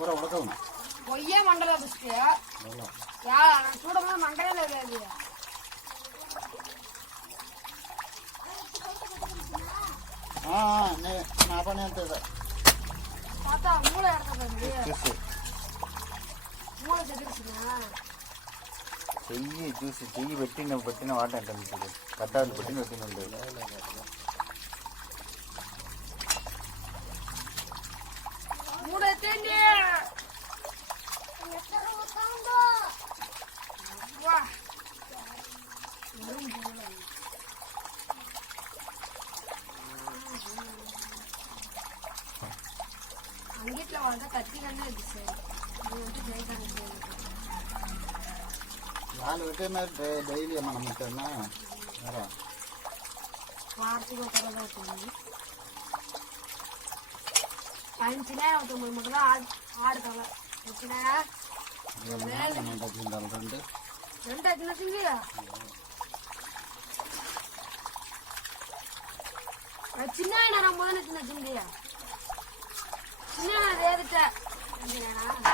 கூட உடக்கணும் பொய்யே மண்டல பிஸ்கியா யா நான் சூட போது ஆ நான் அப்பனே அந்த பாத்தா மூள இடத்துல செய்யி ஜூஸ் செய்யி வெட்டின வெட்டின வாட்டை கட்டாவது வெட்டின வெட்டின வீட்டில் வாழ்ந்த கத்தி தான் இருந்துச்சு இது வந்து ஜெயகாந்த் நாலு வெட்டினா தைரியம் நமக்குன்னா வேற வார்த்தைக்கு வைக்கிறதா சொல்லி பஞ்சு நேரம் ஒருத்தர் மூணு மக்கள் ஆடு ஆடு சின்ன நேரம் போதும் Não,